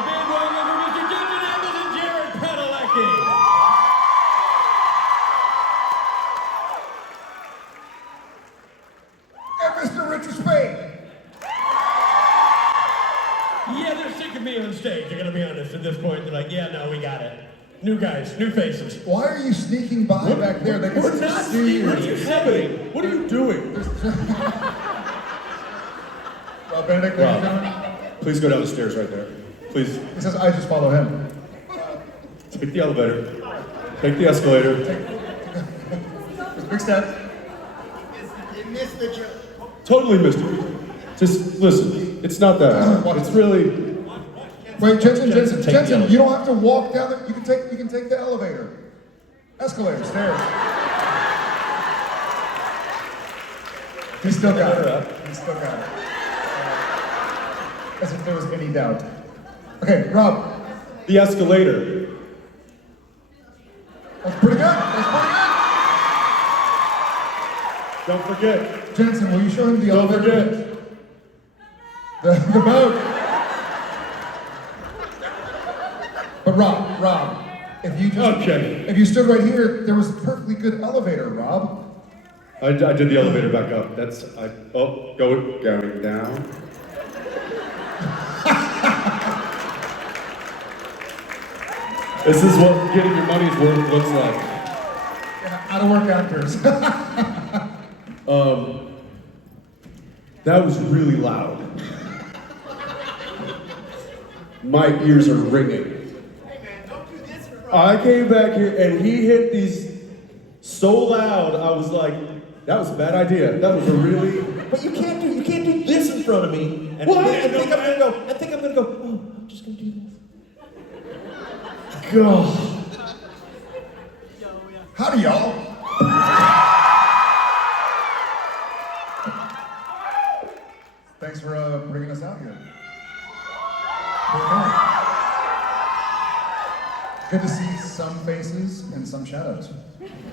big welcome for Mr. Jensen Ackles and Jared Padalecki. And Mr. Richard Spade. Yeah, they're sick of me on stage, I gotta be honest. At this point, they're like, yeah, no, we got it. New guys, new faces. Why are you sneaking by back there? They can We're not see you. What are you happening? What are you doing? Well, Benedict, ladies and gentlemen. Please go down the stairs right there. Please. He says, I just follow him. Take the elevator. Take the escalator. Big step. You missed the joke. Totally missed it. Just listen. It's not that hard. It's really. Wait, Jensen, take the elevator. you don't have to walk down the, you can take the elevator. Escalator, stairs. He still got it. He still got it. As if there was any doubt. Okay, Rob. The escalator. That's pretty good. Don't forget. Jensen, will you show him the Don't elevator? forget. The boat. But Rob, if you stood right here, there was a perfectly good elevator, Rob. I did the elevator back up. Going down. This is what getting your money's worth looks like. Yeah, out of work actors. That was really loud. My ears are ringing. I came back here and he hit these so loud, I was like, that was a bad idea. That was a really. But you can't do this in front of me. And What? I think I'm gonna go, oh, I'm just gonna do this. God. Howdy, y'all. Thanks for bringing us out here. Good to see some faces and some shadows.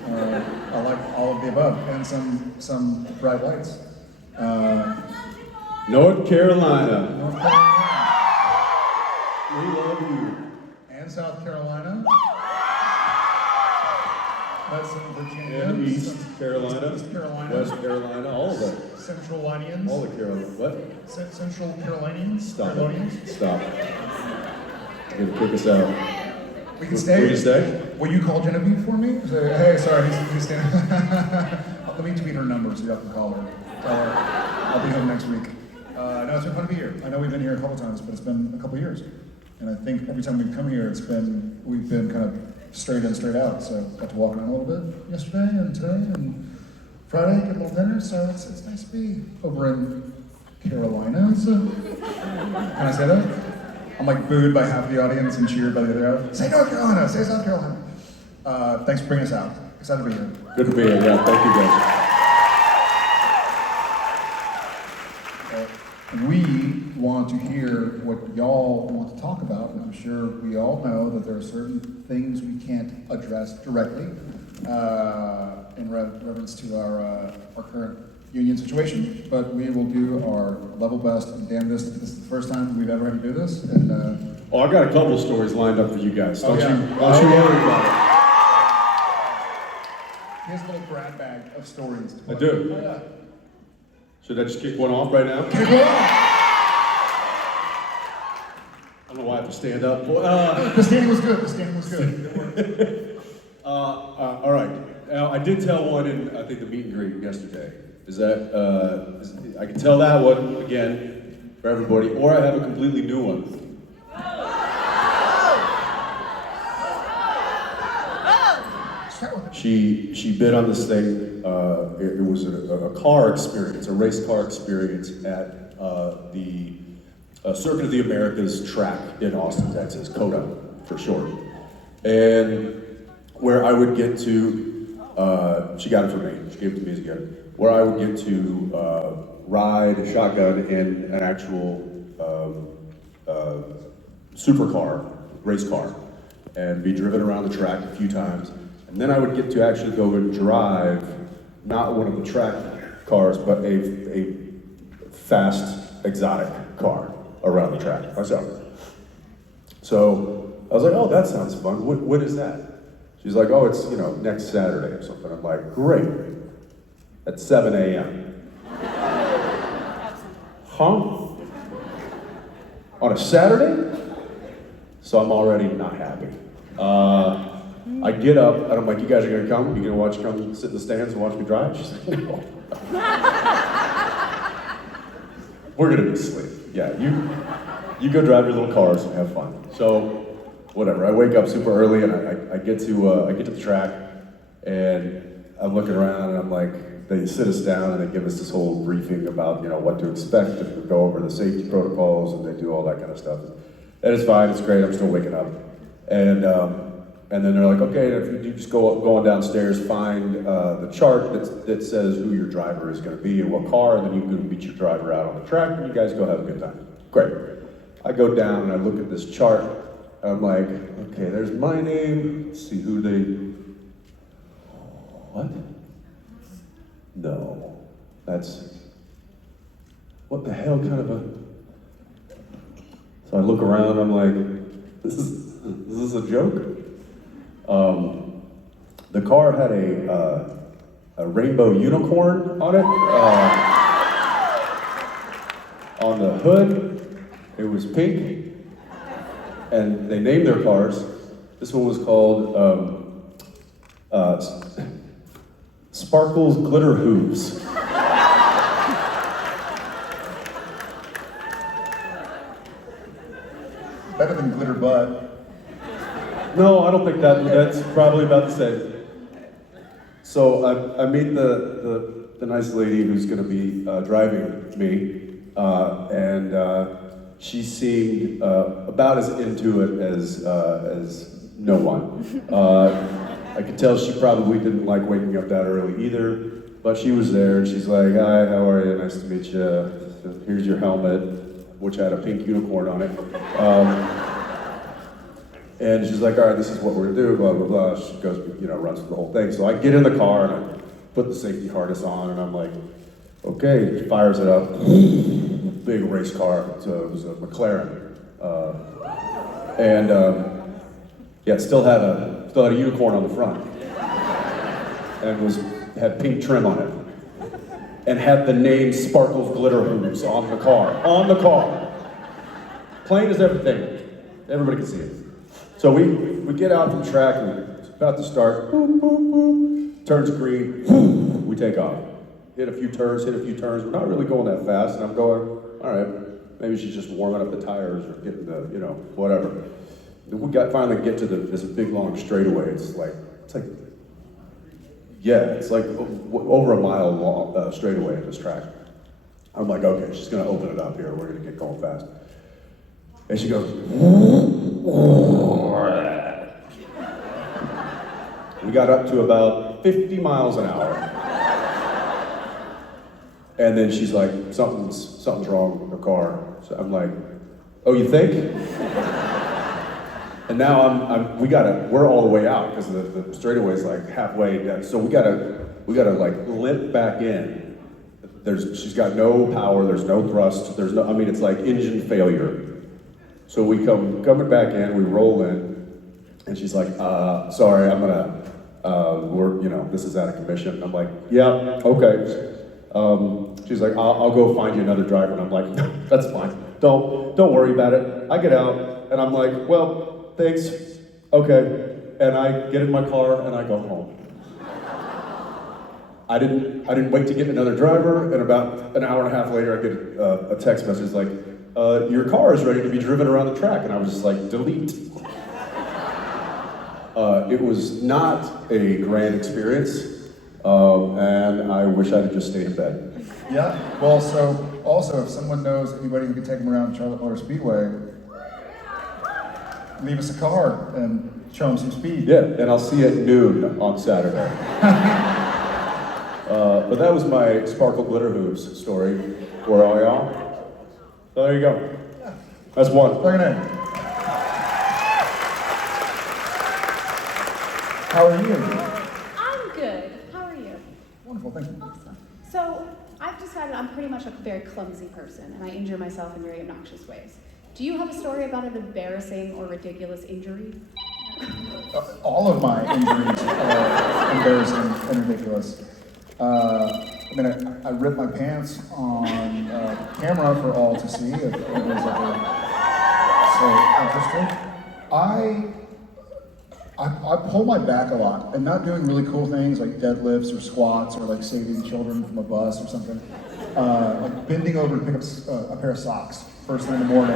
I like all of the above, and some bright lights. North Carolina. North Carolina We love you. and South Carolina. That's some Virginia. And East some Carolina. East Carolina. West Carolina. All of them. Central Linians. All the Carolina. What? Central Carolinians. Stop Carolinians. it. Stop. You're gonna kick us out. We can stay. We can stay? Will you call Genevieve for me? Say, hey, sorry, he's standing. Let me tweet her number so you have to call her. Tell her I'll be home next week. No, it's been fun to be here. I know we've been here a couple times, but it's been a couple years. And I think every time we've come here, we've been kind of straight in, straight out. So got to walk around a little bit yesterday and today and Friday, get a little dinner. So it's nice to be over in Carolina. So, can I say that? I'm like booed by half the audience and cheered by the other half. Say North Carolina, say South Carolina. Thanks for bringing us out. Excited to be here. Good to be here. Yeah, thank you guys. We want to hear what y'all want to talk about, and I'm sure we all know that there are certain things we can't address directly in reference to our current union situation, but we will do our level best and damnedest. This is the first time we've ever had to do this, and Oh, I got a couple of stories lined up for you guys. Don't yeah. you worry about here's a little grab bag of stories. it. I do. Oh, yeah. Should I just kick one off right now? Kick it off. I don't know why I have to stand up. The standing was good. The standing was good. It worked. All right. Now, I did tell one in, I think, the meet and greet yesterday. I can tell that one again for everybody, or I have a completely new one. She bid on this thing. It was a car experience, a race car experience at the Circuit of the Americas track in Austin, Texas, COTA for short. And where I would get to, she got it for me, she gave it to me as a gift, where I would get to ride a shotgun in an actual supercar, race car, and be driven around the track a few times. And then I would get to actually go and drive, not one of the track cars, but a fast, exotic car around the track myself. So I was like, oh, that sounds fun. What is that? She's like, oh, it's, next Saturday or something. I'm like, great. At 7 a.m. Huh? On a Saturday? So I'm already not happy. I get up and I'm like, you guys are gonna come? You gonna come sit in the stands and watch me drive? She's like, no. We're gonna be asleep. Yeah, you go drive your little cars and have fun. So, whatever. I wake up super early and I get to the track and I'm looking around and I'm like, they sit us down and they give us this whole briefing about what to expect and we go over the safety protocols and they do all that kind of stuff. And it's fine. It's great. I'm still waking up, and then they're like, okay, if you just go on downstairs, find the chart that says who your driver is going to be and what car, and then you can meet your driver out on the track, and you guys go have a good time. Great. I go down and I look at this chart. And I'm like, okay, there's my name. Let's see who they. What? No, that's what the hell kind of a. So I look around. I'm like, is this a joke? The car had a rainbow unicorn on it. On the hood, it was pink, and they named their cars. This one was called Sparkles Glitter Hooves. Better than glitter butt. No, I don't think that's probably about the same. So I meet the nice lady who's going to be driving me, and she seemed about as into it as no one. I could tell she probably didn't like waking up that early either, but she was there and she's like, hi, how are you? Nice to meet you. Here's your helmet, which had a pink unicorn on it. And she's like, all right, this is what we're gonna do, blah, blah, blah. She goes, runs through the whole thing. So I get in the car and I put the safety harness on and I'm like, okay, fires it up. Big race car, it was a McLaren. Yeah, it still had a unicorn on the front. And had pink trim on it. And had the name Sparkles Glitter Hooves on the car. On the car. Plain as everything. Everybody can see it. So we get out from the track and it's about to start. Boop, boop, boop. Turns green. Boop, we take off. Hit a few turns. We're not really going that fast. And I'm going, all right, maybe she's just warming up the tires or getting the, whatever. We finally get to this big long straightaway. It's like over a mile long straightaway in this track. I'm like, okay, she's gonna open it up here. We're gonna get going fast. And she goes, we got up to about 50 miles an hour. And then she's like, something's wrong with the car. So I'm like, oh, you think? And now we're all the way out because the straightaway's like halfway down. So we gotta like limp back in. She's got no power, there's no thrust, it's like engine failure. So we coming back in, we roll in, and she's like, sorry, I'm gonna, this is out of commission. I'm like, yeah, okay. She's like, I'll go find you another driver. And I'm like, no, that's fine. Don't worry about it. I get out, and I'm like, well, thanks, okay. And I get in my car, and I go home. I didn't wait to get another driver, and about an hour and a half later, I get a text message like, your car is ready to be driven around the track. And I was just like, delete. It was not a grand experience, and I wish I had just stayed in bed. Yeah, well, so also, if someone knows anybody who can take them around Charlotte Motor Speedway, leave us a card and show them some speed. Yeah, and I'll see you at noon on Saturday. But that was my Sparkle Glitter Hooves story. Where are y'all? So there you go. That's one. Very nice. How are you? I'm good. How are you? Wonderful, thank you. Awesome. So I've decided I'm pretty much a very clumsy person, and I injure myself in very obnoxious ways. Do you have a story about an embarrassing or ridiculous injury? All of my injuries are embarrassing and ridiculous. I mean, I ripped my pants on camera for all to see. If it was ever so interesting. I pull my back a lot, and not doing really cool things like deadlifts or squats or like saving children from a bus or something. Like bending over to pick up a pair of socks first thing in the morning.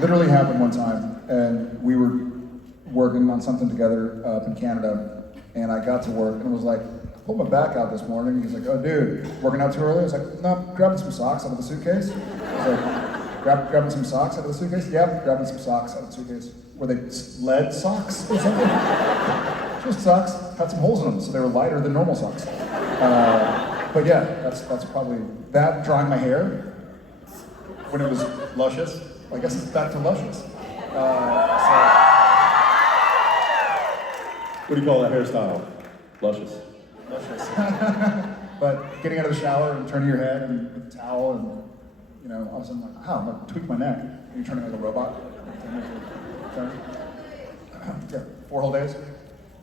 Literally happened one time, and we were working on something together up in Canada, and I got to work and was like, I pulled my back out this morning. He's like, oh dude, working out too early? I was like, no, grabbing some socks out of the suitcase. I was like, grabbing some socks out of the suitcase? Yeah, grabbing some socks out of the suitcase. Were they lead socks or something? Just socks, had some holes in them, so they were lighter than normal socks. But yeah, that's probably that. Drying my hair when it was luscious. I guess it's back to luscious. What do you call that hairstyle? Luscious. Luscious. But getting out of the shower and turning your head and with a towel and, you know, all of a sudden I'm like, I'm gonna tweak my neck. Are you turning like a robot? Yeah, 4 whole days?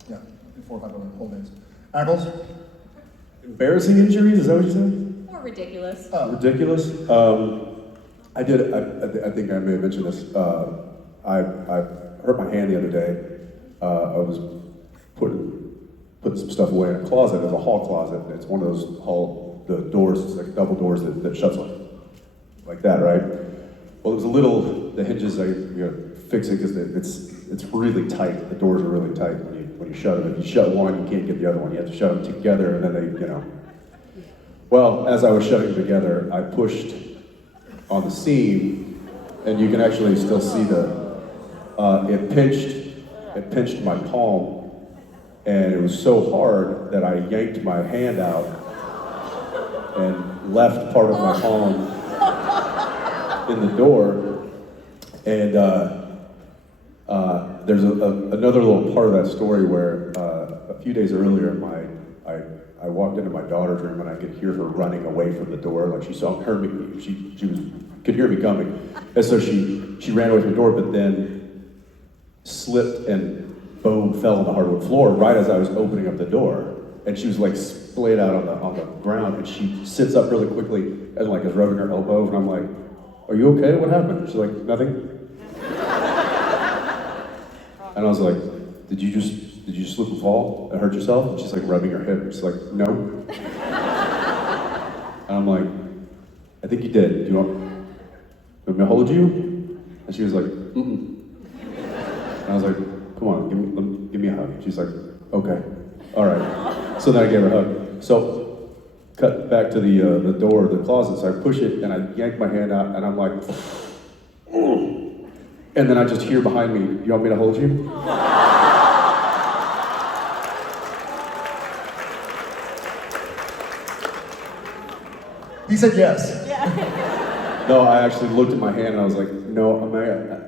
Yeah, 4 or 5 whole days. Ankles? Embarrassing injuries? Is that what you said? Or ridiculous? Ridiculous? I think I may have mentioned this. I hurt my hand the other day. I was putting some stuff away in a closet. There's a hall closet. It's one of those the doors, it's like double doors that shuts like that, right? Well, it was the hinges, fix it because it's really tight. The doors are really tight when you shut them. If you shut one, you can't get the other one. You have to shut them together, and then they. Well, as I was shutting them together, I pushed on the seam, and you can actually still see it pinched my palm, and it was so hard that I yanked my hand out and left part of my palm in the door. And there's another little part of that story where a few days earlier, I walked into my daughter's room and I could hear her running away from the door, like she heard me. She could hear me coming, and so she ran away from the door, but then slipped and boom, fell on the hardwood floor right as I was opening up the door, and she was like splayed out on the ground, and she sits up really quickly and like is rubbing her elbow, and I'm like, "Are you okay? What happened?" She's like, "Nothing." And I was like, did you slip and fall and hurt yourself? And she's like rubbing her hip. She's like, no. And I'm like, I think you did. Do you want me to hold you? And she was like, mm-mm. And I was like, come on, give me a hug. She's like, okay, all right. So then I gave her a hug. So cut back to the door of the closet. So I push it and I yank my hand out and I'm like, and then I just hear behind me, you want me to hold you? He said yes. No, I actually looked at my hand and I was like, no,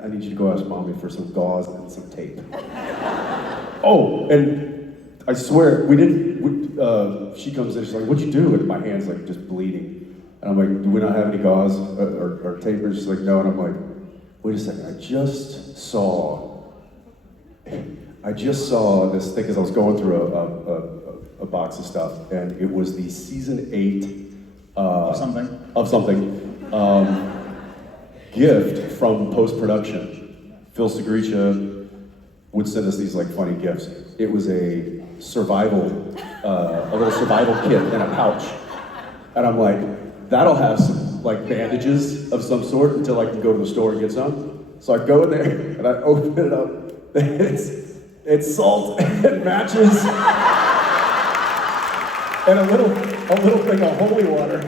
I need you to go ask mommy for some gauze and some tape. Oh, and I swear, she comes in, she's like, what'd you do? And my hand's like just bleeding. And I'm like, do we not have any gauze or tape? And she's like, no, and I'm like, wait a second, I just saw this thing as I was going through a box of stuff, and it was the season 8 Of something. Gift from post-production. Phil Segricia would send us these like funny gifts. It was a little survival kit in a pouch, and I'm like, that'll have some like bandages of some sort until I can go to the store and get some. So I go in there and I open it up. It's salt and matches and a little thing of holy water.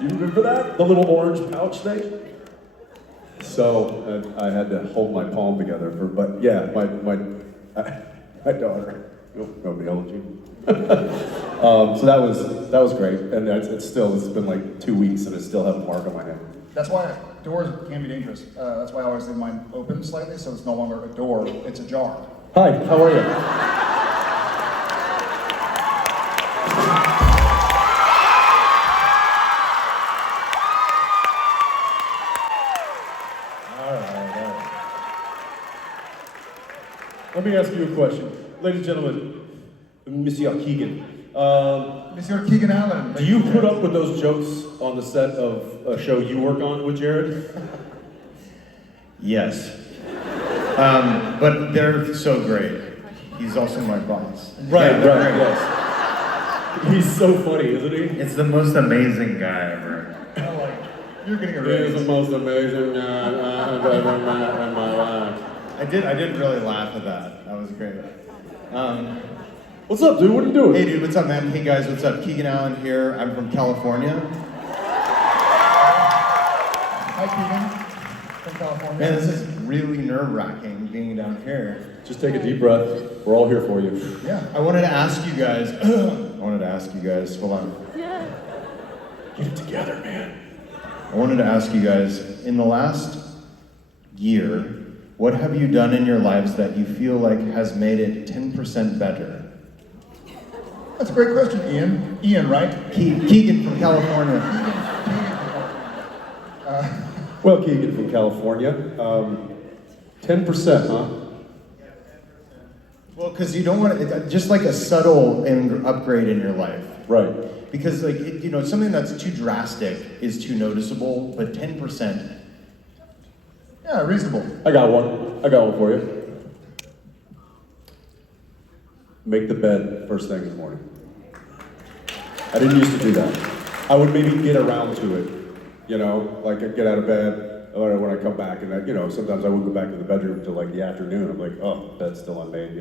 You remember that? The little orange pouch thing? So I had to hold my palm together but yeah, my daughter, nobody held you. So that was great, and it's been like 2 weeks and I still have a mark on my hand. That's why doors can be dangerous. That's why I always leave mine open slightly, so it's no longer a door, it's a jar. Hi, how are you? Let me ask you a question. Ladies and gentlemen, Monsieur Keegan. Monsieur Keegan Allen. Do you put up with those jokes on the set of a show you work on with Jared? Yes. But they're so great. He's also my boss. Right, Yeah, they're right, great. yes. He's so funny, isn't he? It's the most amazing guy ever. You're getting a He is raise. the most amazing guy I've ever met in my life. I did really laugh at that. That was great. What's up, dude? What are you doing? Hey dude, what's up man? Hey guys, what's up? Keegan Allen here. I'm from California. Hi, Keegan. From California. Man, this is really nerve-wracking being down here. Just take a deep breath. We're all here for you. Yeah. I wanted to ask you guys, hold on. Get it together, man. I wanted to ask you guys, in the last year, what have you done in your lives that you feel like has made it 10% better? That's a great question, Ian. Ian, right? Keegan from California. Well, Keegan from California. 10%, huh? Well, because you don't want to, just like a subtle upgrade in your life. Right. Because like, something that's too drastic is too noticeable, but 10%. Yeah, reasonable. I got one for you. Make the bed first thing in the morning. I didn't used to do that. I would maybe get around to it, like I'd get out of bed, or when I come back, and sometimes I would go back to the bedroom till like the afternoon. I'm like, oh, bed's still unmade,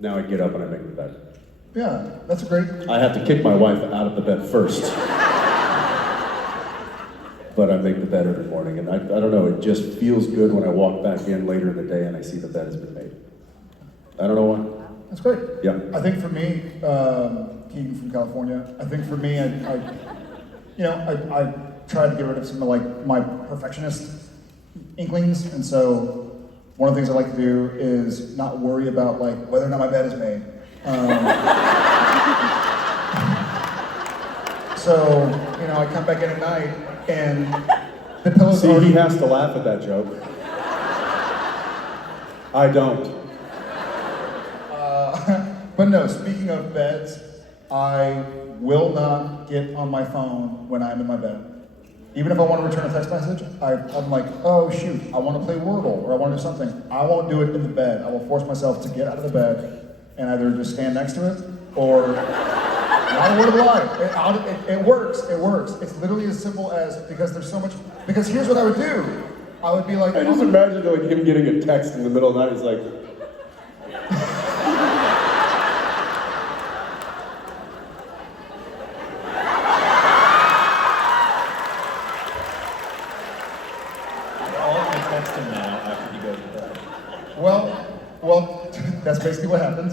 Now I get up and I make the bed. Yeah, that's a great. I have to kick my wife out of the bed first. But I make the bed every morning, and I don't know, it just feels good when I walk back in later in the day and I see the bed has been made. I don't know why. That's great. Yeah. I think for me, Keegan from California. I think for me, I tried to get rid of some of like my perfectionist inklings, and so one of the things I like to do is not worry about like whether or not my bed is made. So I come back in at night and the pillow's See, already. he has to laugh at that joke. I don't. But no, speaking of beds, I will not get on my phone when I'm in my bed. Even if I want to return a text message, I'm like, oh shoot, I want to play Wordle or I want to do something. I won't do it in the bed. I will force myself to get out of the bed and either just stand next to it or not a word of a lie. It works. It works. It's literally as simple as because here's what I would do. I would be like, I just imagine like him getting a text in the middle of the night. He's like, Well, that's basically what happens.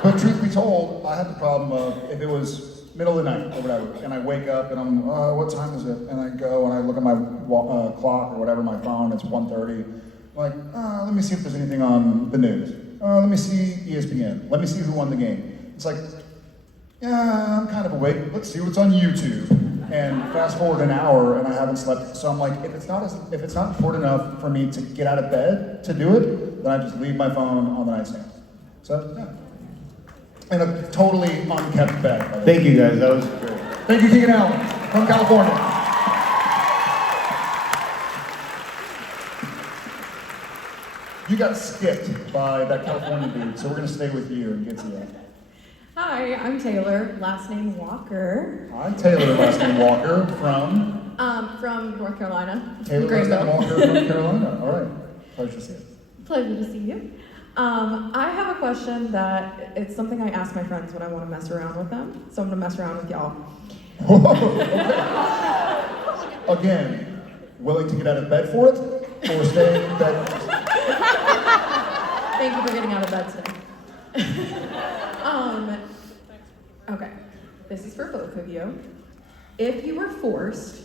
But truth be told, I had the problem of if it was middle of the night or whatever, and I wake up and I'm, what time is it? And I go and I look at my clock or whatever, my phone, it's 1:30. I'm like, let me see if there's anything on the news. Let me see ESPN. Let me see who won the game. It's like, yeah, I'm kind of awake. Let's see what's on YouTube. And fast forward an hour and I haven't slept. So I'm like, if it's not important enough for me to get out of bed to do it, then I just leave my phone on the nightstand. So yeah. In a totally unkept bed. by the way. Thank you guys, that was great. Thank you, Keegan Allen from California. You got skipped by that California dude, so we're gonna stay with you and get to you. Hi, I'm Taylor, last name Walker. I'm Taylor, last name Walker from From North Carolina. Taylor, last name Walker from North Carolina. All right, pleasure to see you. Pleasure to see you. I have a question that it's something I ask my friends when I want to mess around with them, so I'm gonna mess around with y'all. Again, willing to get out of bed for it, or stay in bed? Thank you for getting out of bed today. Okay, this is for both of you. If you were forced,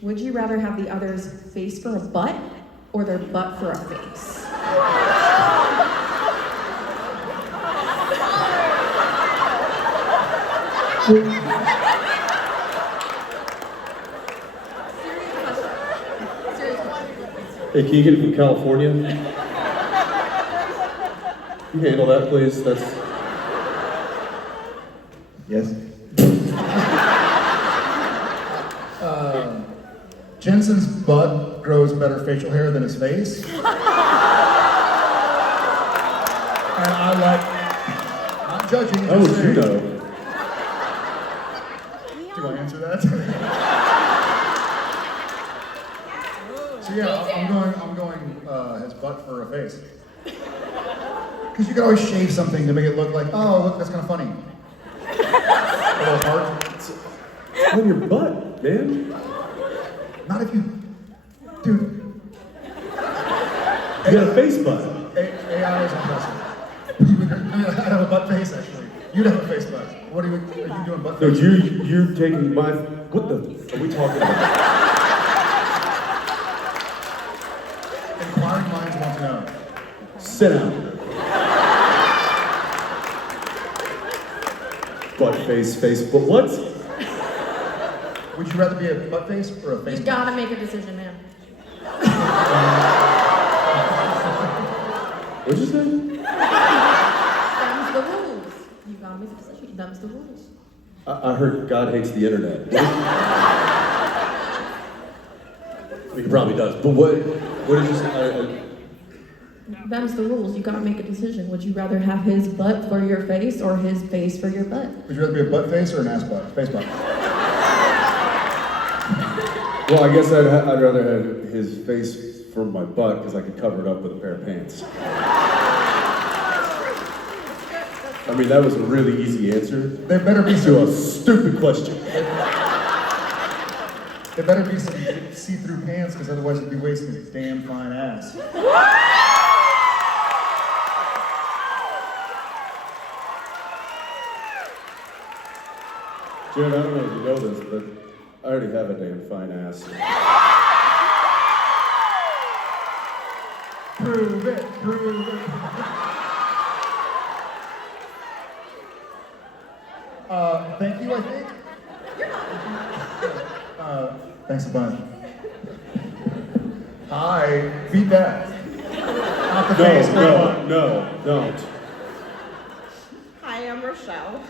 would you rather have the other's face for a butt or their butt for a face? hey, Keegan from California. You handle that, please. That's. Yes? Jensen's butt grows better facial hair than his face. And I like, not judging, How would just you saying. know? Do I answer that? So yeah, I'm going his butt for a face. Because you can always shave something to make it look like, oh, look, that's kind of funny. A little heart. On your butt, man. Not if you, dude. You got a face butt. AI is impressive. I'd have a butt face actually. You'd have a face butt. What are you doing butt No, face? you're taking my. What the are we talking about? Inquiring minds want to know. Sit down. Butt face, but what? Would you rather be a butt face or a face You butt? gotta make a decision, man. What'd you say? Them's the rules. You gotta make a decision. Them's the rules. I heard God hates the internet. He probably does. But what did you say? Them's the rules. You gotta make a decision. Would you rather have his butt for your face or his face for your butt? Would you rather be a butt face or an ass butt? Face butt. Well, I guess I'd rather have his face for my butt because I could cover it up with a pair of pants. I mean, that was a really easy answer There better be to a some. stupid question. There better be some see-through pants because otherwise you'd be wasting his damn fine ass. Jared, I don't know if you know this, but I already have a damn fine ass. Prove it, prove it. Thank you, I think. Thanks a bunch. Hi, beat that. Not the face, No, don't. Hi, I'm Rochelle.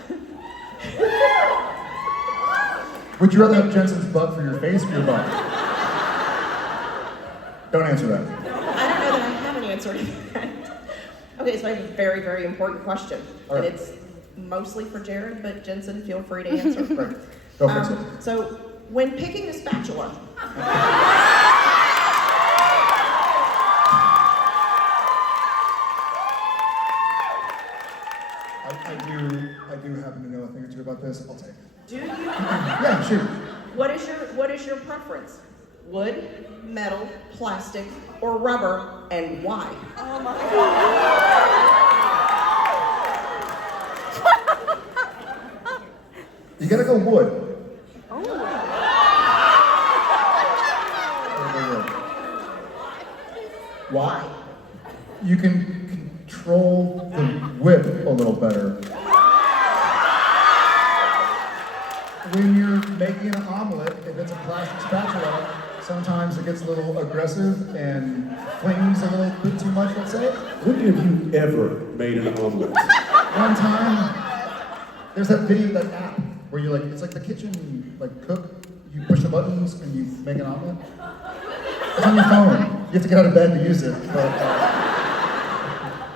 Would you rather have Jensen's butt for your face or your butt? Don't answer that. I don't know that I have an answer to that. Okay, so I have a very, very important question. All right. And it's mostly for Jared, but Jensen, feel free to answer. Right. Go fix it. So, when picking a spatula, I do happen to know a thing or two about this. I'll take it. do you? Yeah, shoot. What is your preference? Wood, metal, plastic, or rubber, and why? Oh my God. You gotta go wood. Why? You can control the whip a little better. When you're making an omelet, if it's a plastic spatula, sometimes it gets a little aggressive and flings a little bit too much, let's say. When have you ever made an omelet? One time, there's that video, that app, where you it's like the kitchen, cook, you push the buttons and you make an omelet. It's on your phone. You have to get out of bed to use it, but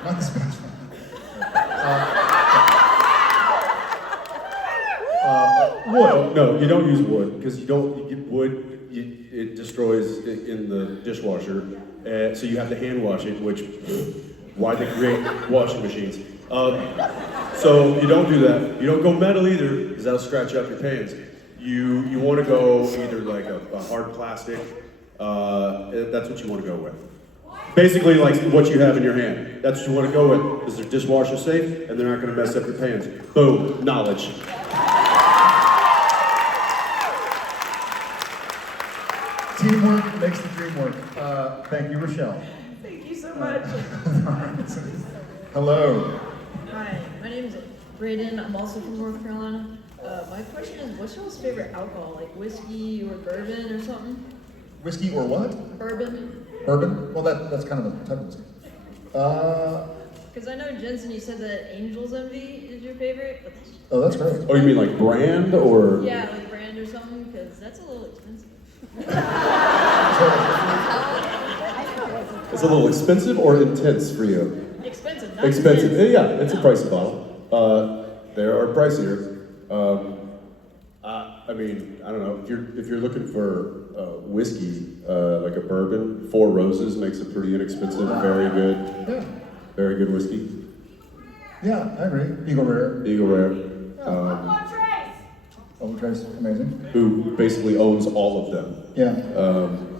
not the spatula. Wood. No, you don't use wood because you get wood. It destroys in the dishwasher, so you have to hand wash it. Which why they create washing machines? So you don't do that. You don't go metal either because that'll scratch up your pans. You want to go either like a hard plastic. That's what you want to go with. Basically, like what you have in your hand. That's what you want to go with because they're dishwasher safe and they're not going to mess up your pans. Boom, knowledge. Teamwork makes the dream work. Thank you, Rochelle. Thank you so much. Hello. Hi, my name is Brayden. I'm also from North Carolina. My question is, what's y'all's favorite alcohol? Like whiskey or bourbon or something? Whiskey or what? Bourbon? Bourbon? Well, that's kind of a type of whiskey. Because I know, Jensen, you said that Angel's Envy is your favorite, but that's Oh, that's great. Oh, you mean like brand or? yeah, like brand or something, because that's a little expensive. It's a little expensive or intense for you? Expensive, not Expensive. intense. Yeah, it's a pricey bottle. There are pricier. I mean, I don't know. If you're looking for whiskey, like a bourbon, Four Roses makes a pretty inexpensive, Yeah. very good whiskey. Yeah, I agree. Eagle Rare. Eagle Rare, Old Trace, amazing. who basically owns all of them. Yeah.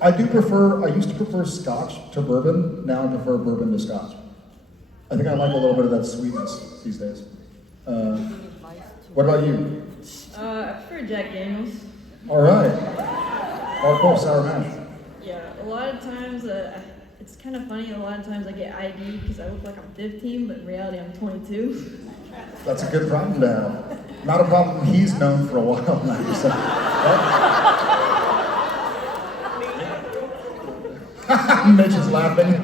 I used to prefer Scotch to bourbon. Now I prefer bourbon to Scotch. I think I like a little bit of that sweetness these days. What about you? I prefer Jack Daniels. All right. Oh, cool, sour mash. Yeah, a lot of times, it's kind of funny, a lot of times I get ID because I look like I'm 15, but in reality I'm 22. That's a good problem to have. Not a problem he's known for a while now. So. Mitch is laughing.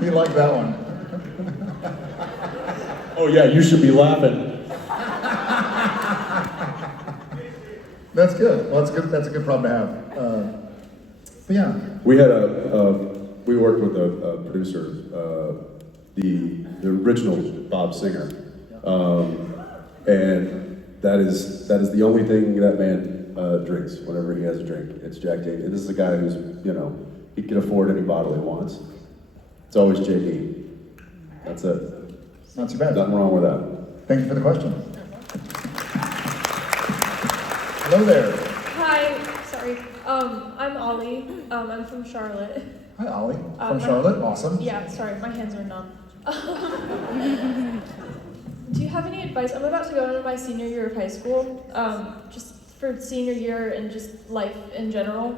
He liked that one. Oh yeah, you should be laughing. That's good. Well, that's a good problem to have. But yeah. We had we worked with a producer, the original Bob Singer, and that is the only thing that man drinks whenever he has a drink. It's Jack Daniels. And this is a guy who's, he can afford any bottle he wants. It's always JD. That's it. Not too bad. Nothing wrong with that. Thank you for the question. Hello there. Hi, sorry. I'm Ollie. I'm from Charlotte. Hi, Ollie. From Charlotte. Awesome. Yeah, sorry, my hands are numb. Do you have any advice? I'm about to go into my senior year of high school, just for senior year and just life in general.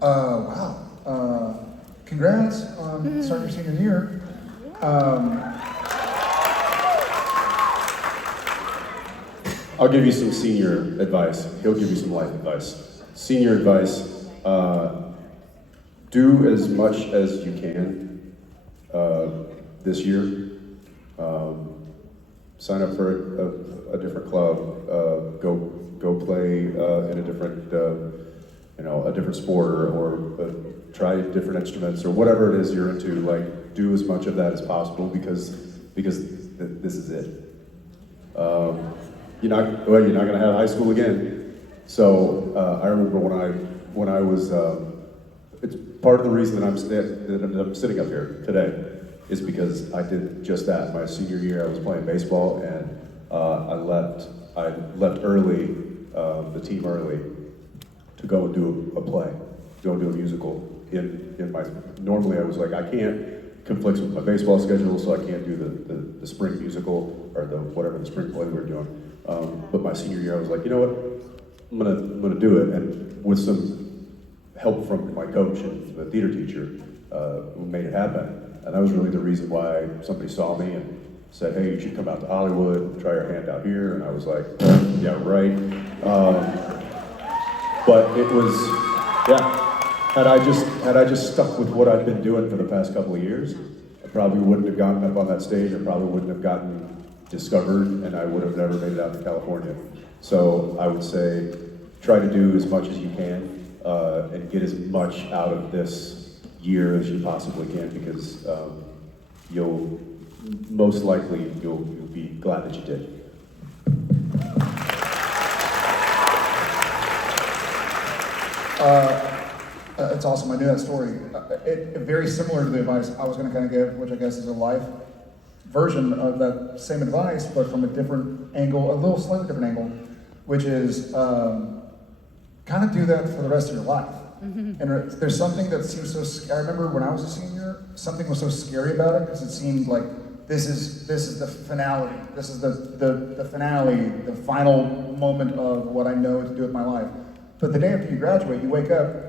Wow. Congrats on starting your senior year. I'll give you some senior advice. He'll give you some life advice. Senior advice, do as much as you can this year. Sign up for a different club. Go play in a different, a different sport or try different instruments or whatever it is you're into. Like, do as much of that as possible because this is it. You're not going to have high school again. So I remember when I was. It's part of the reason that I'm sitting up here today is because I did just that. My senior year, I was playing baseball, and I left early, the team early, to go and do a play, go and do a musical. Normally I was like, I can't. Conflicts with my baseball schedule, so I can't do the spring musical or whatever the spring play we were doing. But my senior year, I was like, you know what, I'm gonna do it, and with some help from my coach and the theater teacher, who made it happen. And that was really the reason why somebody saw me and said, hey, you should come out to Hollywood, try your hand out here. And I was like, yeah, right. But it was, yeah. Had I just stuck with what I've been doing for the past couple of years, I probably wouldn't have gotten up on that stage. I probably wouldn't have gotten discovered, and I would have never made it out to California. So I would say, try to do as much as you can, and get as much out of this year as you possibly can, because you'll most likely you'll be glad that you did. It's awesome. I knew that story. Very similar to the advice I was going to kind of give, which I guess is a life version of that same advice, but from a different angle, a little slightly different angle, which is kind of do that for the rest of your life. And there's something that seems so scary. I remember when I was a senior, something was so scary about it because it seemed like this is the finale. This is the finale, the final moment of what I know to do with my life. But the day after you graduate, you wake up,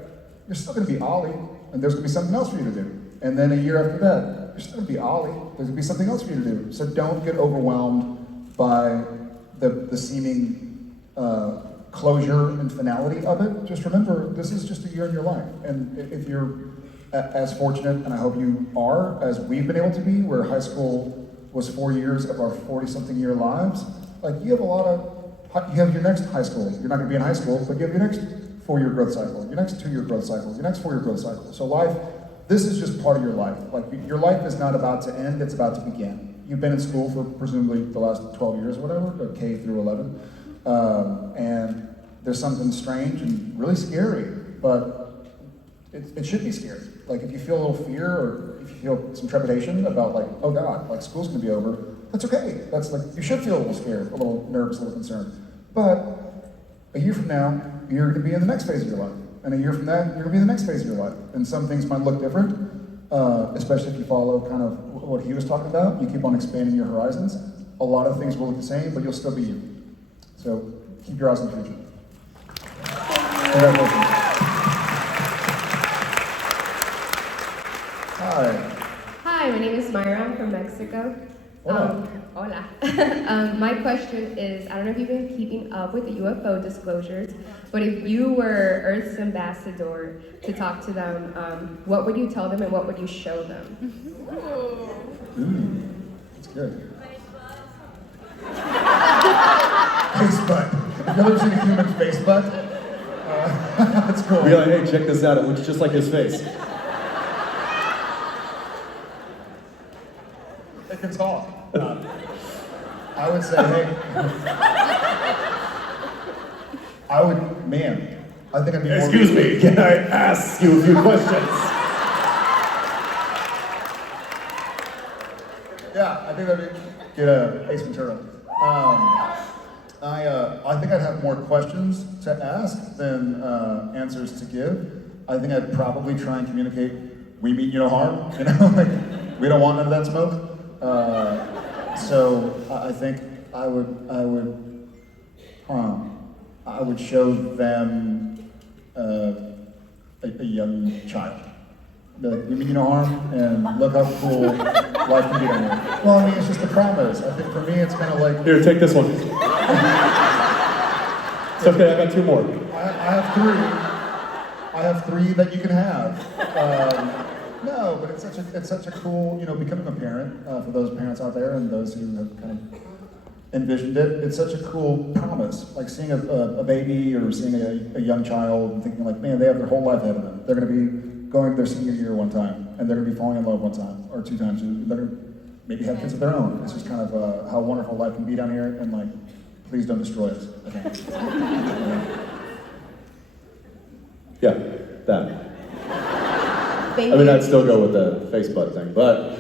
you're still going to be Ollie, and there's going to be something else for you to do. And then a year after that, you're still going to be Ollie. There's going to be something else for you to do. So don't get overwhelmed by the seeming closure and finality of it. Just remember, this is just a year in your life. And if you're as fortunate, and I hope you are, as we've been able to be, where high school was 4 years of our 40-something year lives. Like, you have a lot of, you have your next high school. You're not gonna be in high school, but you have your next 4-year growth cycle, your next 2-year growth cycle, your next 4-year growth cycle. So life, this is just part of your life. Like, your life is not about to end, it's about to begin. You've been in school for presumably the last 12 years or whatever, or K through 11. And there's something strange and really scary, but it should be scary. Like, if you feel a little fear or if you feel some trepidation about, like, oh God, like, school's gonna be over, that's okay. That's like, you should feel a little scared, a little nervous, a little concerned. But a year from now, you're gonna be in the next phase of your life. And a year from that, you're gonna be in the next phase of your life. And some things might look different, especially if you follow kind of what he was talking about. You keep on expanding your horizons. A lot of things will look the same, but you'll still be you. So keep your eyes on the future. Congratulations. Hi. Hi, my name is Myra. I'm from Mexico. Hola. Hola. My question is, I don't know if you've been keeping up with the UFO disclosures, but if you were Earth's ambassador to talk to them, what would you tell them and what would you show them? That's good. Face butt. Have you ever seen a human face butt? That's cool. Be like, hey, check this out. It looks just like his face. They can talk. I would say, hey. I think I'd be more. Excuse me, can I ask you a few questions? Yeah, I think that'd be get Ace Ventura. I think I'd have more questions to ask than answers to give. I think I'd probably try and communicate, we mean you no harm, you know, like, we don't want none of that smoke. So I think I would show them a young child. Be like, we mean you no harm, and look how cool life can be down here. Well, I mean, it's just a promise. I think for me, it's kind of like... Here, take this one. It's okay, I got 2 more. I have 3 that you can have. No, but it's such a cool, you know, becoming a parent, for those parents out there and those who have kind of envisioned it, it's such a cool promise. Like seeing a baby or seeing a young child and thinking like, man, they have their whole life ahead of them. They're gonna be going to their senior year one time, and they're gonna be falling in love one time, or 2 times, and they're gonna maybe have kids of their own. It's just kind of how wonderful life can be down here, and like, please don't destroy us. Okay. Yeah, that. Thank I mean, you. I'd still go with the face butt thing, but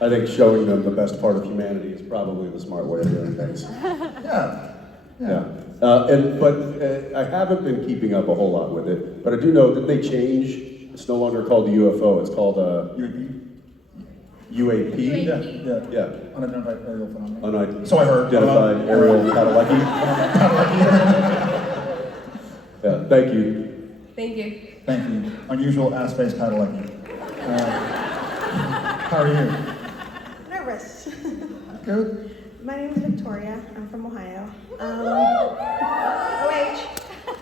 I think showing them the best part of humanity is probably the smart way of doing things. Yeah. But I haven't been keeping up a whole lot with it, but I do know that they change. It's no longer called the UFO, it's called UAP? Yeah. Unidentified aerial phenomenon. So I heard. Unidentified aerial Padalecki. Yeah, thank you. Thank you. Thank you. Unusual ass-face Padalecki. How are you? Nervous. Good. My name is Victoria. I'm from Ohio. OH.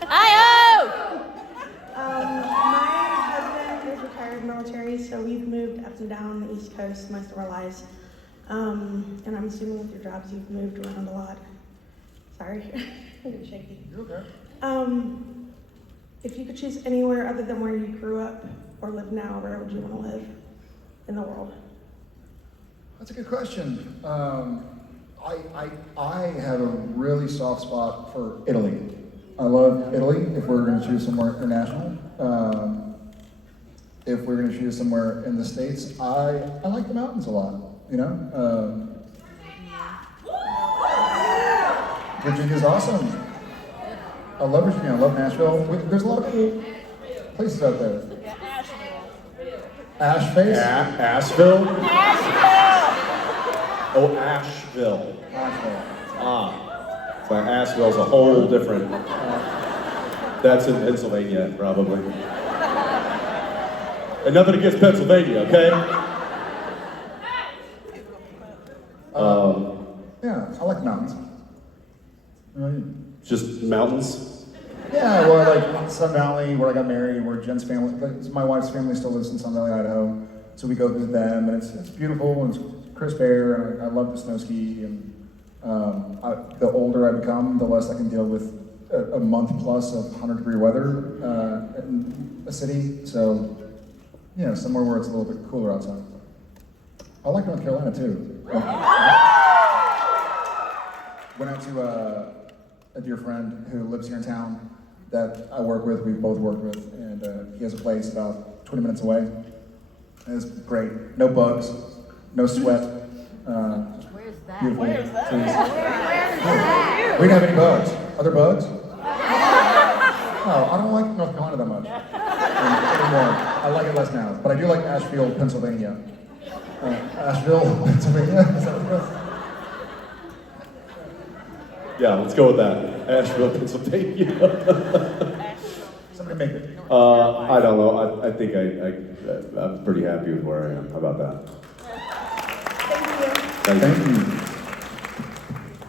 My husband is retired military, so we've moved up and down the East Coast most of our lives. And I'm assuming with your jobs you've moved around a lot. Sorry, I'm getting shaky. You're okay. If you could choose anywhere other than where you grew up or live now, where would you want to live in the world? That's a good question. I have a really soft spot for Italy. I love Italy if we're going to choose somewhere international. If we're going to choose somewhere in the States, I like the mountains a lot, you know? Virginia's awesome. I love Virginia, I love Nashville. There's a lot of cool places out there. Ashface? Asheville? Oh, Asheville. Asheville. So Asheville's a whole different. That's in Pennsylvania, probably. And nothing against Pennsylvania, okay? Yeah, I like mountains. What about you? Just mountains. Yeah, well, like Sun Valley, where I got married, where Jen's family, like, my wife's family still lives in Sun Valley, Idaho. So we go visit them, and it's beautiful, and it's crisp air, and I love to snow ski. And the older I become, the less I can deal with a month plus of 100-degree weather in a city. So, yeah, somewhere where it's a little bit cooler outside. I like North Carolina too. Went out to a dear friend who lives here in town that I work with, we both work with, and he has a place about 20 minutes away. And it's great. No bugs, no sweat. Where's that? Beautiful Where's that? trees. Where's that? We didn't have any bugs. Are there bugs? No, I don't like North Carolina that much anymore. I like it less now, but I do like Asheville, Pennsylvania. Asheville, Pennsylvania. Is that what it is? Yeah, let's go with that. Asheville, Pennsylvania. Somebody make it. I don't know. I think I'm pretty happy with where I am. How about that? Thank you.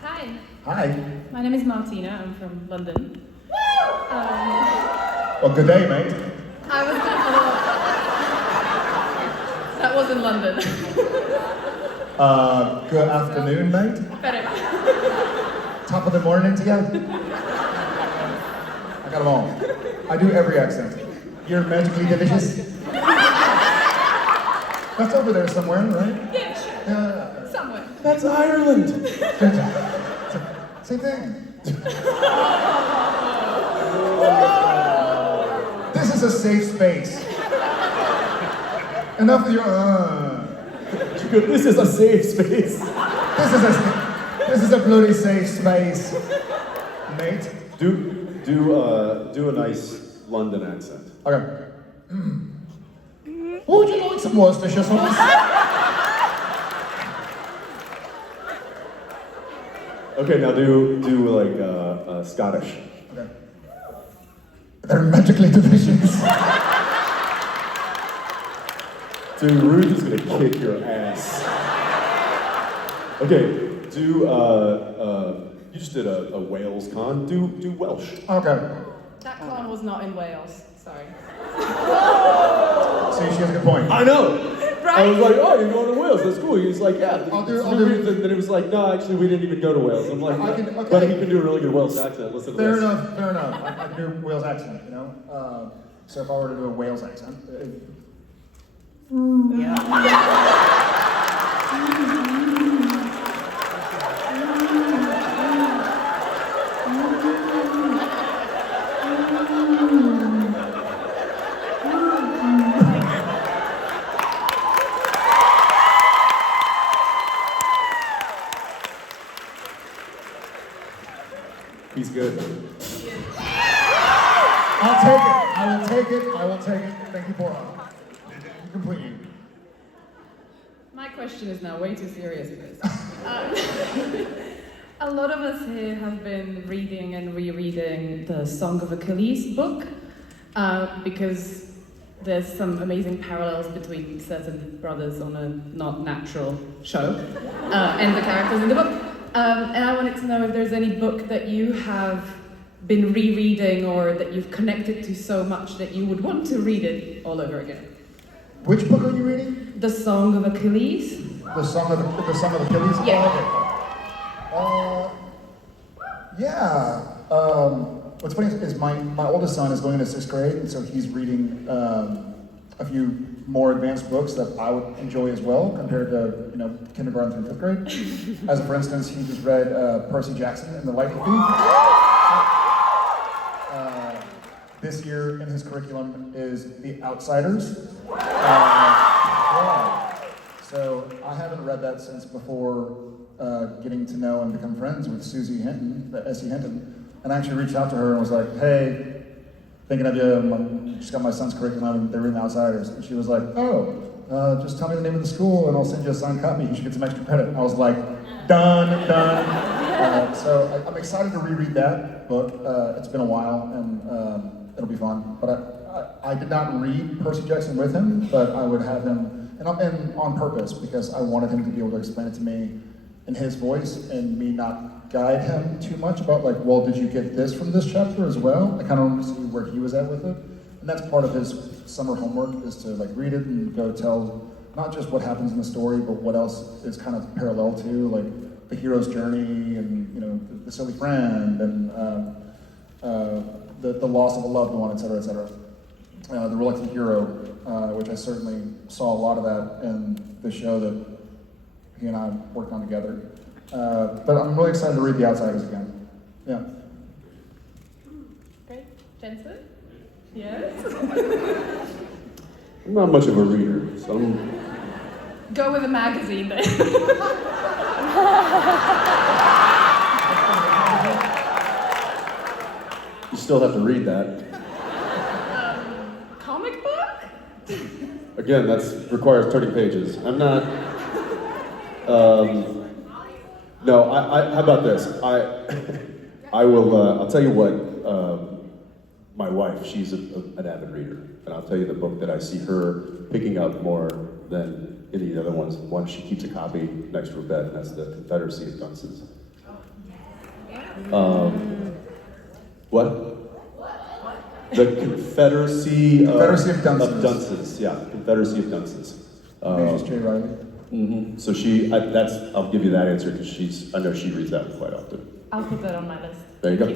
Hi, Hi. my name is Martina. I'm from London. Well, good day, mate. I was. That was in London. Good afternoon, mate. Better. Top of the morning to you. I got them all. I do every accent. You're magically delicious. That's over there somewhere, right? Yeah, sure. Yeah. Somewhere. That's Ireland. Same thing. This is a safe space. Enough of your. This is a safe space. This is a bloody safe space, mate. Do a nice London accent. Okay. Would you like some Worcestershire sauce? Okay, now do like Scottish. Okay. They're magically delicious. Dude, Ruth is gonna kick your ass. Okay, you just did a Wales con. Do Welsh. Okay. That con was not in Wales. Sorry. See, she has a good point. I know. Right? I was like, oh, you're going to Wales. That's cool. He's like, yeah. I'll do- And then he was like, no, actually, we didn't even go to Wales. I'm like, okay. but he can do a really good Welsh accent. Listen to Fair this. enough. I can do a Wales accent, you know? So if I were to do a Wales accent. He's good. I'll take it. I will take it. Thank you, Bora. Completely. My question is now way too serious for this. A lot of us here have been reading and rereading the Song of Achilles book because there's some amazing parallels between certain brothers on a not natural show and the characters in the book. And I wanted to know if there's any book that you have been rereading or that you've connected to so much that you would want to read it all over again. Which book are you reading? The Song of Achilles. The Song of Achilles? Yeah. Yeah. What's funny is my oldest son is going into 6th grade, and so he's reading a few more advanced books that I would enjoy as well, compared to kindergarten through 5th grade. As for instance, he just read Percy Jackson and the Lightning Thief. This year in his curriculum is The Outsiders. Yeah. So I haven't read that since before getting to know and become friends with Susie Hinton, S.E. Hinton, and I actually reached out to her and was like, hey, thinking of you, just got my son's curriculum and they're reading The Outsiders. And she was like, oh, just tell me the name of the school and I'll send you a signed copy. You should get some extra credit. And I was like, done. So I'm excited to reread that book. It's been a while and it'll be fun. But I did not read Percy Jackson with him, but I would have him, and on purpose, because I wanted him to be able to explain it to me in his voice and me not guide him too much about like, well, did you get this from this chapter as well? I kind of want to see where he was at with it. And that's part of his summer homework, is to like read it and go tell not just what happens in the story, but what else is kind of parallel to, like the hero's journey and, you know, the silly friend and the loss of a loved one, et cetera, et cetera. The reluctant hero, which I certainly saw a lot of that in the show that he and I worked on together. But I'm really excited to read The Outsiders again. Yeah. Great. Jensen? Yes? I'm not much of a reader, so I'm... Go with a magazine then. You still have to read that. Comic book? Again, that requires turning pages. I'm not... no, how about this? I will, I'll tell you what, my wife, she's an avid reader, and I'll tell you the book that I see her picking up more than any of the other ones. One, she keeps a copy next to her bed, and that's The Confederacy of Dunces. What? The Confederacy of Dunces. Yeah, Confederacy of Dunces. Major J. Riley. Mm-hmm. So I'll give you that answer because I know she reads that quite often. I'll put that on my list. There you go.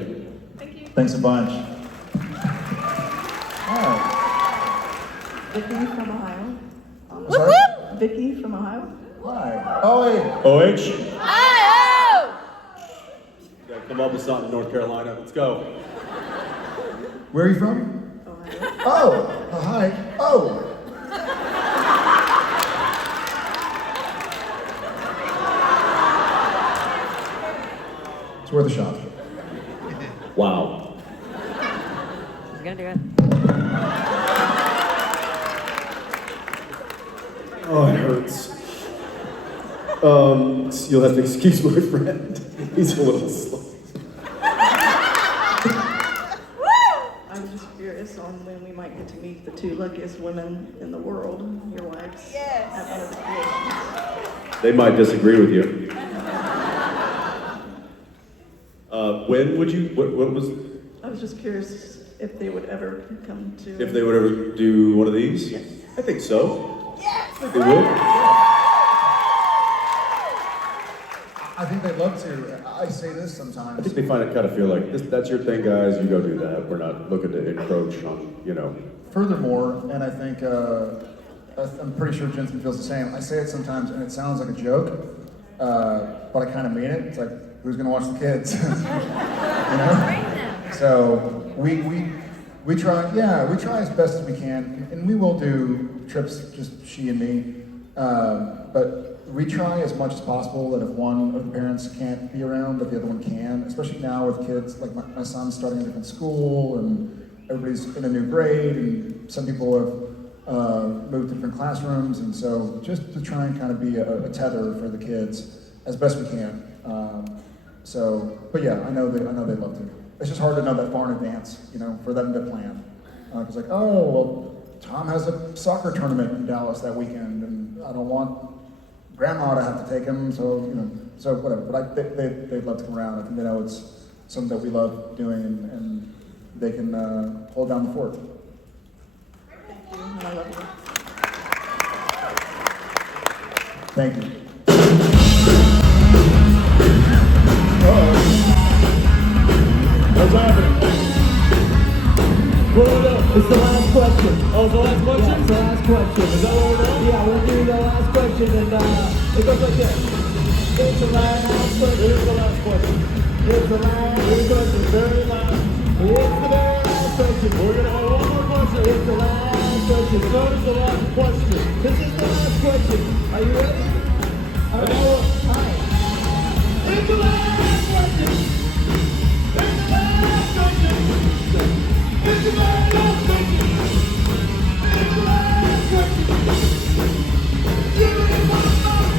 Thank you. Thanks a bunch. Vicky from Ohio. Sorry? Vicky from Ohio. Hi. Oh, hey. OH? Oh! You gotta come up with something, North Carolina. Let's go. Where are you from? Ohio. Oh, hi. Oh. It's worth a shot. Wow. He's gonna do it. Oh, it hurts. You'll have to excuse my friend. He's a little slow. I'm just curious on when we might get to meet the two luckiest women in the world, your wives. Yes. At one of the creations. They might disagree with you. When would you, what was, I was just curious if they would ever come to. if they would ever do one of these? Yes. I think so. Yes. I think they would. I think they'd love to. I say this sometimes. I think they find it kind of feel like, that's your thing, guys, you go do that. We're not looking to encroach on, you know. Furthermore, and I think, I'm pretty sure Jensen feels the same, I say it sometimes and it sounds like a joke, but I kind of mean it. It's like, who's gonna watch the kids? You know? So we try, we try as best as we can, and we will do trips, just she and me, but we try as much as possible that if one of the parents can't be around, that the other one can, especially now with kids, like my son's starting a different school, and everybody's in a new grade, and some people have moved to different classrooms, and so just to try and kind of be a tether for the kids as best we can. But yeah, I know they'd love to. It's just hard to know that far in advance, you know, for them to plan. It's like, oh, well, Tom has a soccer tournament in Dallas that weekend, and I don't want Grandma to have to take him, so, you know, so whatever. But they'd love to come around. I think they know it's something that we love doing, and they can hold down the fort. Thank you, and I love you. Thank you. What's happening? Pull it up. It's the last question. Oh, it's the last question? Yeah, it's the last question. Is that what we're doing? Yeah, we'll do the last question, and it goes like this. It's the last question. Here's the last question. It's the last. Here we go, it's the very last. It's the very last question. We're gonna have one more question. It's the last question. So is the last question. This is the last question. Are you ready? All right. All right. It's the last question. It's the last question. It's the very last question. It's the last question. Give me one more,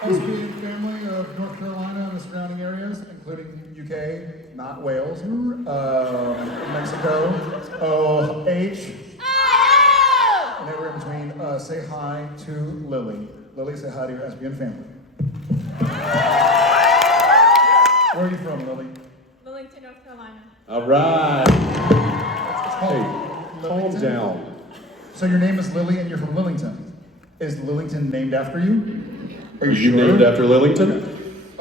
SB family of North Carolina, Miss surrounding areas, including UK, not Wales, Mexico, OH, and they were in between. Say hi to Lily. Lily, say hi to your SBN family. Where are you from, Lily? Lillington, North Carolina. All right. Hey, calm Lillington? down. So your name is Lily and you're from Lillington. Is Lillington named after you? Are you named after Lillington?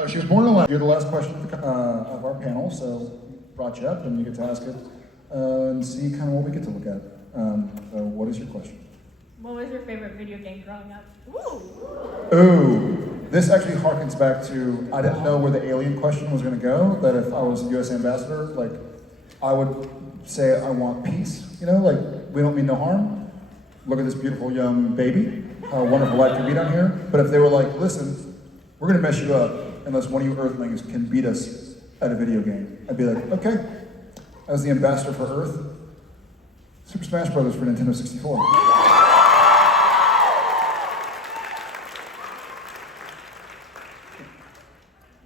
She was born in Lillington. You're the last question of our panel, so brought you up and you get to ask it and see kind of what we get to look at. So what is your question? What was your favorite video game growing up? Ooh, this actually harkens back to, I didn't know where the alien question was gonna go, that if I was a US ambassador, like, I would say I want peace, you know, like, we don't mean no harm. Look at this beautiful young baby, how wonderful life can be down here. But if they were like, listen, we're gonna mess you up unless one of you Earthlings can beat us at a video game, I'd be like, okay. As the ambassador for Earth, Super Smash Bros. For Nintendo 64.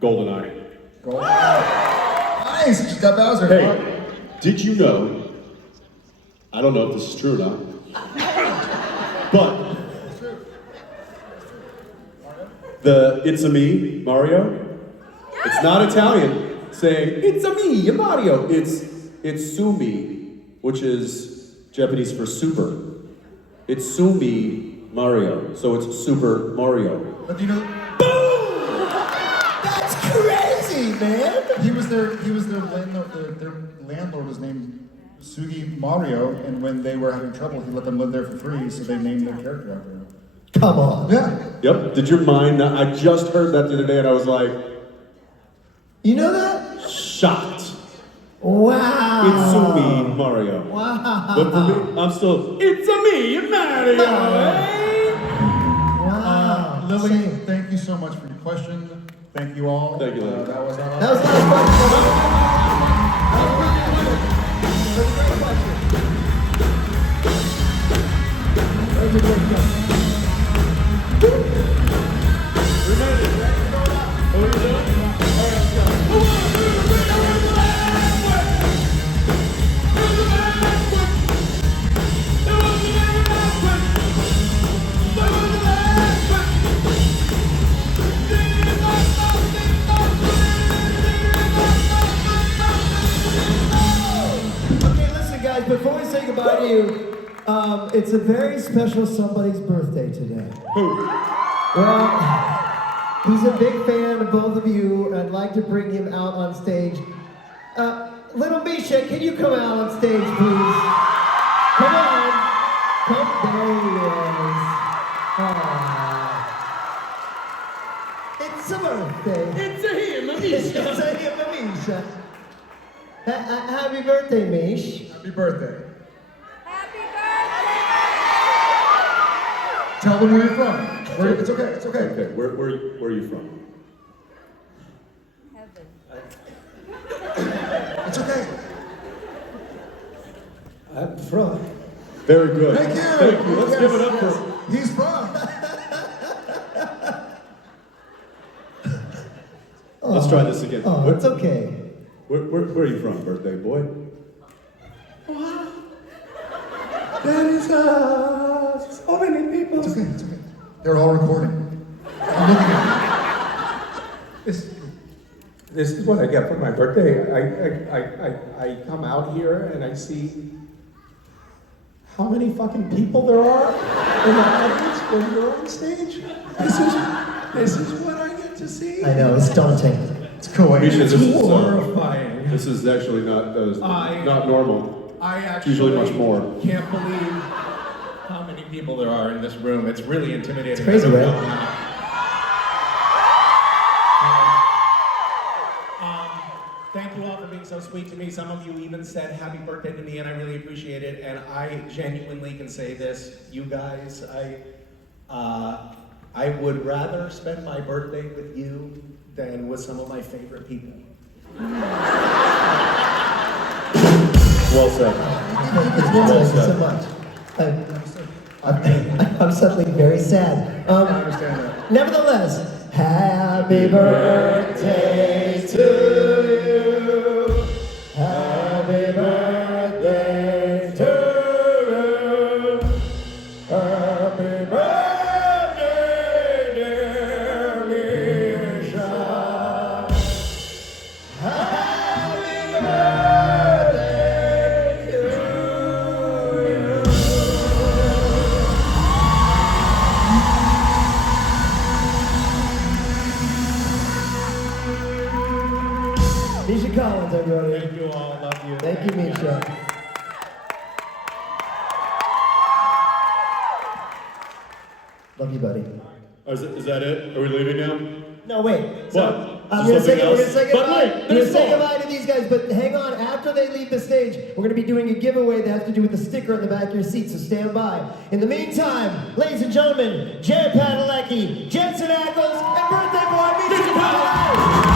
GoldenEye. Nice, you just got Bowser. Hey, did you know, I don't know if this is true or not, but the It's a Me Mario, it's not Italian saying, It's a me, Mario. It's Sumi, which is Japanese for super. It's Sumi Mario, so it's Super Mario. But do you know? That's crazy, man. He was their landlord. Their landlord was named Sugi Mario, and when they were having trouble, he let them live there for free, so they named their character after him. Come on. Yeah. Yep. Did your mind not, I just heard that the other day and I was like, You know that? shocked. Wow. It's a me, Mario. Wow. But for me, I'm still, it's a me, Mario, eh? Wow. Lily, thank you so much for your question. Thank you all. Thank you, Lily. That was our That was the last question. That was a great question. Before we say goodbye to you, it's a very special somebody's birthday today. Who? Well, he's a big fan of both of you, and I'd like to bring him out on stage. Little Misha, can you come out on stage, please? Come on. Come, there he is. It's a birthday. It's a him, Misha. It's a him, Misha. Happy birthday, Mish. Happy birthday. Happy birthday! Tell them where you're from. It's okay. It's okay. Okay, where are you from? Heaven. It's okay. I'm from. Very good. Thank you. Thank you. Let's give it up for. He's from. Let's try this again. Oh, it's okay. Where are you from, birthday boy? That is so many people. It's okay. It's okay. They're all recording. I'm looking at This is what I get for my birthday. I come out here and I see how many fucking people there are in the audience when you're on stage. This is what I get to see. I know, it's daunting. It's cool. Misha, It's horrifying. This is actually not normal. I It's actually usually much more. can't believe how many people there are in this room. It's really intimidating. It's crazy, I don't right? know how. Thank you all for being so sweet to me. Some of you even said happy birthday to me, and I really appreciate it. And I genuinely can say this, you guys, I would rather spend my birthday with you than with some of my favorite people. Well said. Thank you so much. I'm suddenly very sad. I understand that. Nevertheless, happy birthday Misha Collins, everybody. Thank you all. Love you. Thank you, Misha. Love you, buddy. Is that it? Are we leaving now? No, wait. What? So, Is we're there something gonna else? say But goodbye. wait, We're gonna there's say more. goodbye to these guys, but hang on. After they leave the stage, we're gonna be doing a giveaway that has to do with the sticker on the back of your seat. So stand by. In the meantime, ladies and gentlemen, Jared Padalecki, Jensen Ackles, and birthday boy Misha Collins.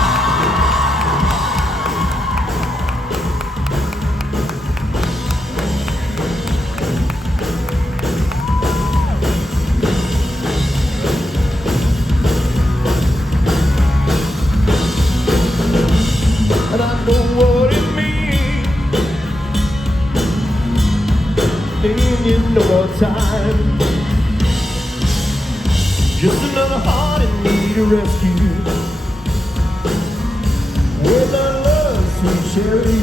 And I know what it means. Staying no more time. Just another heart in need of rescue. With our love, sweet Sherry